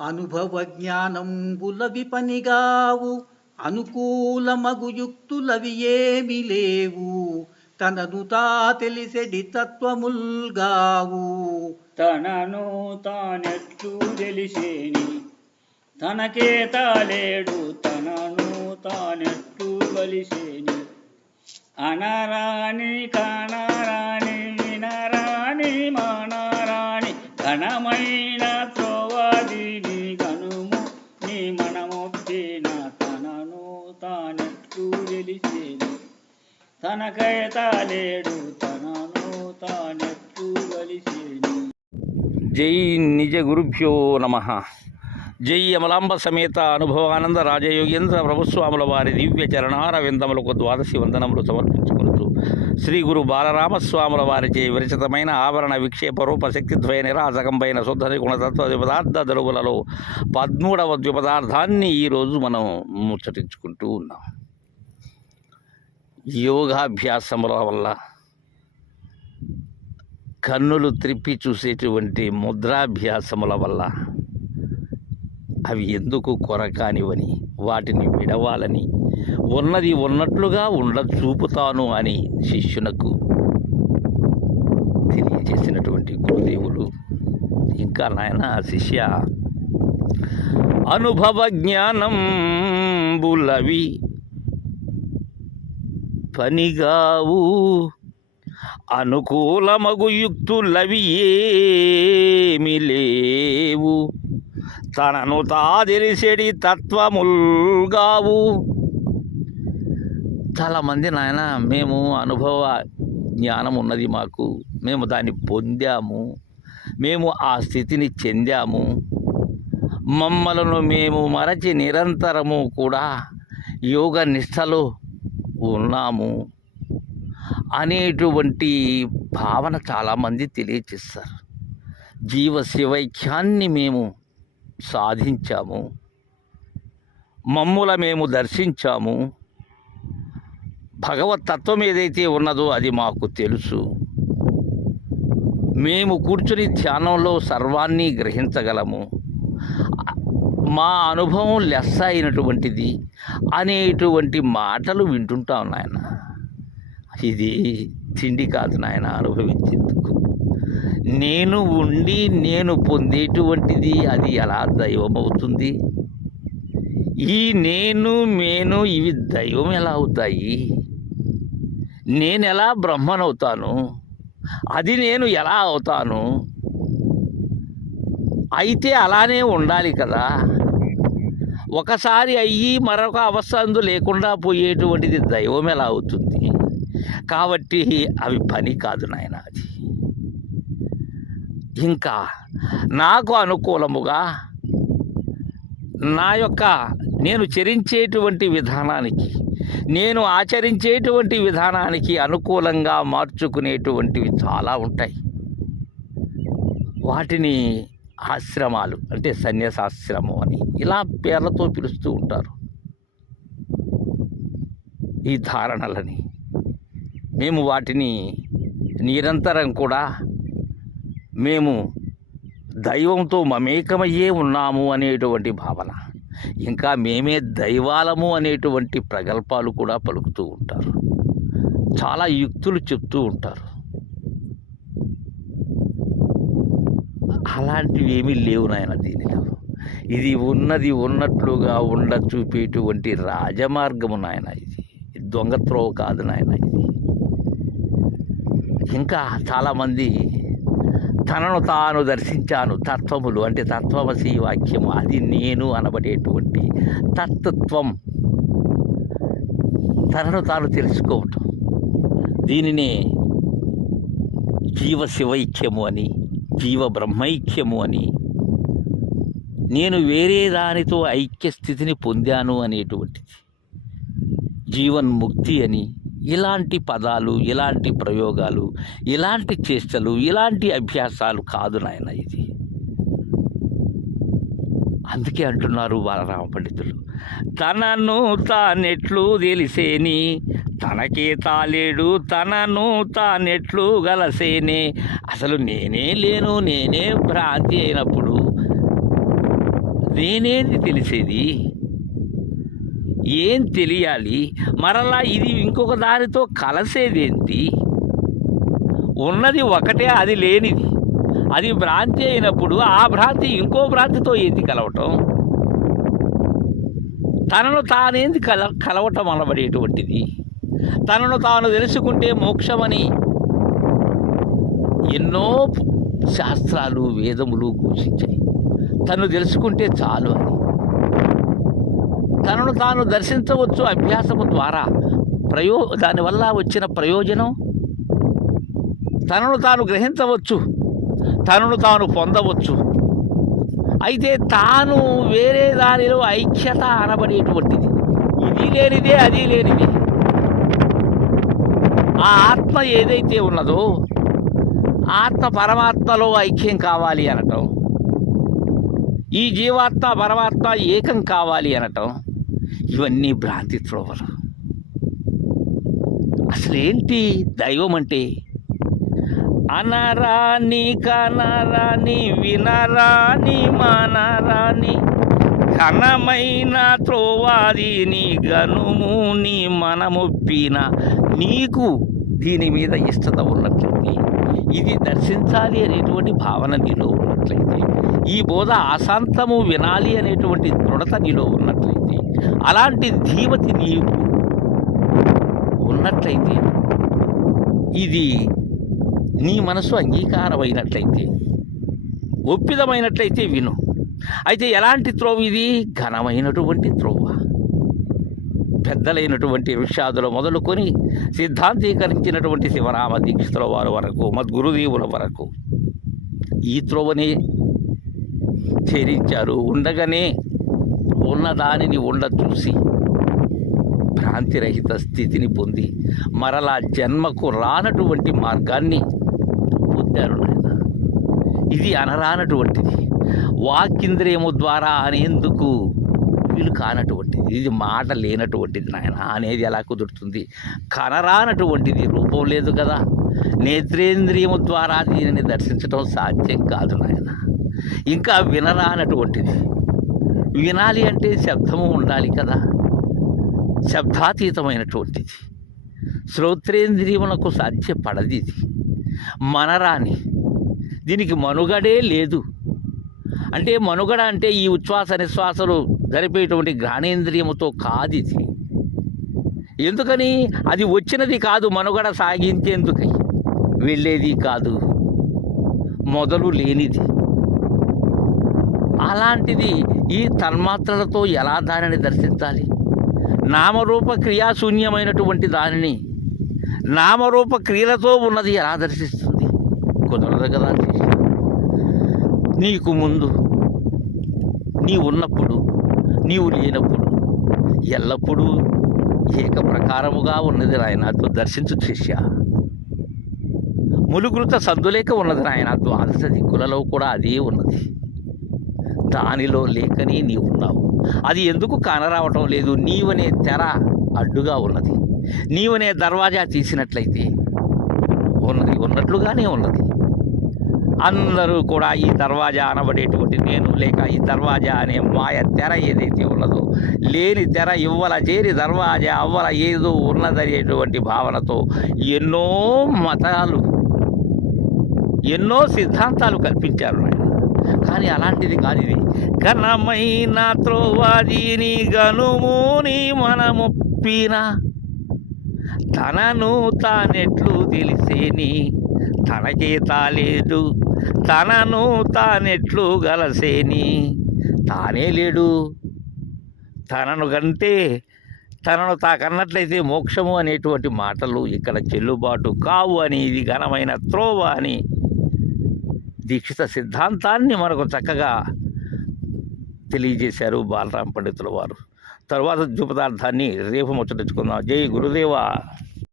అనుభవ జ్ఞానంబుల విపనిగావు అనుకూలమగు యుక్తులవి ఏమి లేవు తనను తా తెలిసెడి తత్వముల్గావు. తనను తానెట్లు తెలిసేని తనకే తాలేడు తనను తానెట్లు కలిసేని అనరాని కానరాని వినరాని మానరాని ఘనమై తానెట్లు తెలిసేని తనకై తాలేడు తనను తానెట్లు కలిసేని జై నిజ గురుభ్యో నమ. జై అమలాంబ సమేత అనుభవానంద రాజయోగేంద్ర ప్రభుస్వాముల వారి దివ్య చరణారవిందములకు ద్వాదశి వందనములు సమర్పించుకుంటూ శ్రీ గురు బాలరామస్వాముల వారిచే విరచితమైన ఆభరణ విక్షేప రూప శక్తిద్వయ నిరాజకంపైన శుద్ధ గుణతత్వ ద్విపదార్థ దరువులలో పద్మూడవ ద్విపదార్థాన్ని ఈరోజు మనం ముచ్చటించుకుంటూ ఉన్నాం. యోగాభ్యాసముల వల్ల కన్నులు త్రిప్పి చూసేటువంటి ముద్రాభ్యాసముల వల్ల అవి ఎందుకు కొరకానివని వాటిని విడవాలని ఉన్నది ఉన్నట్లుగా ఉండ చూపుతాను అని శిష్యునకు తెలియజేసినటువంటి గురుదేవులు. ఇంకా నాయన శిష్య అనుభవ జ్ఞానం బులవి పనిగావు అనుకూలమగు యుక్తులవి ఏమి లేవు. తనను తా తెలిసెడి తత్వముల్గావు చాలామంది నాయన మేము అనుభవ జ్ఞానం ఉన్నది మాకు. మేము దాన్ని పొందాము. మేము ఆ స్థితిని చెందాము. మమ్మలను మేము మరచి నిరంతరము కూడా యోగ నిష్టలో ఉన్నాము అనేటువంటి భావన చాలామంది తెలియచేస్తారు. జీవ శివైక్యాన్ని మేము సాధించాము. మమ్ముల మేము దర్శించాము. భగవత్ తత్వం ఏదైతే ఉన్నదో అది మాకు తెలుసు. మేము కూర్చుని ధ్యానంలో సర్వాన్ని గ్రహించగలము. మా అనుభవం లెస్స అయినటువంటిది అనేటువంటి మాటలు వింటుంటాం నాయన. ఇది తిండి కాదు నాయన అనుభవించేందుకు. నేను ఉండి నేను పొందేటువంటిది అది ఎలా దైవం అవుతుంది ఈ నేను మేను ఇవి దైవం ఎలా అవుతాయి? నేను ఎలా బ్రహ్మనవుతాను? అది నేను ఎలా అవుతాను? అయితే అలానే ఉండాలి కదా. ఒకసారి అయ్యి మరొక అవస్థ లేకుండా పోయేటువంటిది దైవం ఎలా అవుతుంది? కాబట్టి అవి పని కాదు నాయన అది. ఇంకా నాకు అనుకూలముగా నా యొక్క నేను చరించేటువంటి విధానానికి నేను ఆచరించేటువంటి విధానానికి అనుకూలంగా మార్చుకునేటువంటివి చాలా ఉంటాయి. వాటిని ఆశ్రమాలు అంటే సన్యాసాశ్రమం అని ఇలా పేర్లతో పిలుస్తూ ఉంటారు. ఈ ధారణలని మేము వాటిని నిరంతరం కూడా మేము దైవంతో మమేకమయ్యే ఉన్నాము అనేటువంటి భావన. ఇంకా మేమే దైవాలము అనేటువంటి ప్రగల్పాలు కూడా పలుకుతూ ఉంటారు. చాలా యుక్తులు చెప్తూ ఉంటారు. అలాంటివి ఏమీ లేవు నాయన దీనిలో. ఇది ఉన్నది ఉన్నట్లుగా ఉండ చూపేటువంటి రాజమార్గము నాయన ఇది. దొంగత్రోవ కాదు నాయన ఇది. ఇంకా చాలామంది తనను తాను దర్శించాను. తత్వములు అంటే తత్వమసి వాక్యము. అది నేను అనబడేటువంటి తత్వత్వం. తనను తాను తెలుసుకోవటం. దీనినే జీవ శివైక్యము అని జీవ బ్రహ్మైక్యము అని నేను వేరే దానితో ఐక్య స్థితిని పొందాను అనేటువంటిది. జీవన్ముక్తి అని ఇలాంటి పదాలు ఇలాంటి ప్రయోగాలు ఇలాంటి చేష్టలు ఇలాంటి అభ్యాసాలు కాదు నాయన ఇది. అందుకే అంటున్నారు బాలరామ పండితులు తనను తానెట్లు తెలిసేని తనకే తాలేడు తనను తానెట్లు గలసేనే అసలు నేనే లేను నేనే భ్రాంతి అయినప్పుడు నేనేది తెలిసేది? ఏం తెలియాలి? మరలా ఇది ఇంకొక దానితో కలసేదేంటి? ఉన్నది ఒకటే అది లేనిది. అది భ్రాంతి అయినప్పుడు ఆ భ్రాంతి ఇంకో భ్రాంతితో ఏంది కలవటం? తనను తానేంది కల కలవటం అనబడేటువంటిది. తనను తాను తెలుసుకుంటే మోక్షమని ఎన్నో శాస్త్రాలు వేదములు ఘోషించాయి. తను తెలుసుకుంటే చాలు అని. తనను తాను దర్శించవచ్చు అభ్యాసము ద్వారా. ప్రయో దానివల్ల వచ్చిన ప్రయోజనం? తనను తాను గ్రహించవచ్చు. తనను తాను పొందవచ్చు. అయితే తాను వేరే దానిలో ఐక్యత అనబడేటువంటిది. ఇది లేనిదే అది లేనిదే. ఆ ఆత్మ ఏదైతే ఉన్నదో ఆత్మ పరమాత్మలో ఐక్యం కావాలి అనటం ఈ జీవాత్మ పరమాత్మ ఏకం కావాలి అనటం ఇవన్నీ భ్రాంతి త్రోవలు అసలేంటి దైవం అంటే అనరాని కనరాని వినరాని మనరాని ఘనమైన త్రోవాదిని గనుము నీ మనమొప్పిన నీకు దీని మీద ఇష్టత ఉన్నట్లయితే ఇది దర్శించాలి అనేటువంటి భావన నీలో ఉన్నట్లయితే ఈ బోధ అశాంతము వినాలి అనేటువంటి దృఢత నీలో ఉన్నట్లయితే అలాంటి ధీమతి నీకు ఉన్నట్లయితే ఇది నీ మనసు అంగీకారమైనట్లయితే ఒప్పిదమైనట్లయితే విను. అయితే ఎలాంటి త్రోవ ఇది? ఘనమైనటువంటి త్రోవ. పెద్దలైనటువంటి ఋషాదులు మొదలుకొని సిద్ధాంతీకరించినటువంటి శివరామ దీక్షితుల వారి వరకు మద్గురుదేవుల వరకు ఈ త్రోవనే చేరించారు ఉండగానే ఉన్నదానిని ఉండ చూసి భ్రాంతిరహిత స్థితిని పొంది మరలా జన్మకు రానటువంటి మార్గాన్ని పొందారు నాయన. ఇది అనరానటువంటిది. వాక్యింద్రియము ద్వారా అనేందుకు వీలు కానటువంటిది. ఇది మాట లేనటువంటిది నాయన. అనేది ఎలా కుదురుతుంది? కనరానటువంటిది రూపం లేదు కదా. నేత్రేంద్రియము ద్వారా దీనిని దర్శించడం సాధ్యం కాదు నాయన. ఇంకా వినరానటువంటిది. వినాలి అంటే శబ్దము ఉండాలి కదా. శబ్దాతీతమైనటువంటిది. శ్రోత్రేంద్రియములకు సాధ్యపడది ఇది మనరాని. దీనికి మనుగడే లేదు. అంటే మనుగడ అంటే ఈ ఉచ్ఛ్వాస నిశ్వాసలు జరిపేటువంటి ఘ్రాణేంద్రియముతో కాదు ఇది ఎందుకని? అది వచ్చినది కాదు మనుగడ సాగించేందుకై. వెళ్ళేది కాదు. మొదలు లేనిది. అలాంటిది ఈ తన్మాత్రలతో ఎలా దానిని దర్శించాలి? నామరూప క్రియాశూన్యమైనటువంటి దానిని నామరూప క్రియలతో ఉన్నది ఎలా దర్శిస్తుంది? కుదరదు కదా నీకు ముందు నీ ఉన్నప్పుడు నీవు లేనప్పుడు ఎల్లప్పుడూ ఏక ప్రకారముగా ఉన్నది నాయనతో దర్శించు శిష్య. ములుగురుత సందులేక ఉన్నది నాయన ద్వాదశ దిక్కులలో కూడా అదే ఉన్నది. దానిలో లేకనే నీవు ఉన్నావు అది ఎందుకు కానరావటం లేదు? నీవనే తెర అడ్డుగా ఉన్నది. నీవనే దర్వాజా తీసినట్లయితే ఉన్నది ఉన్నట్లుగానే ఉన్నది. అందరూ కూడా ఈ దర్వాజా అనబడేటువంటి నేను లేక ఈ దర్వాజా అనే మాయ తెర ఏదైతే ఉన్నదో లేని తెర ఇవ్వల చేరి దర్వాజా అవ్వల ఏదో ఉన్నదనేటువంటి భావనతో ఎన్నో మతాలు ఎన్నో సిద్ధాంతాలు కల్పించారు. కానీ అలాంటిది కాదు ఇది. ఘనమైన త్రోవాదిని గనుముని మనముప్పిన. తనను తానెట్లు తెలిసేని తనకే తాలేదు తనను తానెట్లు గలసేని తానే లేడు. తనను కంటే తనను తాకన్నట్లయితే మోక్షము అనేటువంటి మాటలు ఇక్కడ చెల్లుబాటు కావు అని ఇది ఘనమైన త్రోవ అని దీక్షిత సిద్ధాంతాన్ని మనకు చక్కగా తెలియజేశారు బాలరామ పండితుల వారు. తరువాత ద్విపదార్థాన్ని రేపు ముచ్చటించుకుందాం. జై గురుదేవా.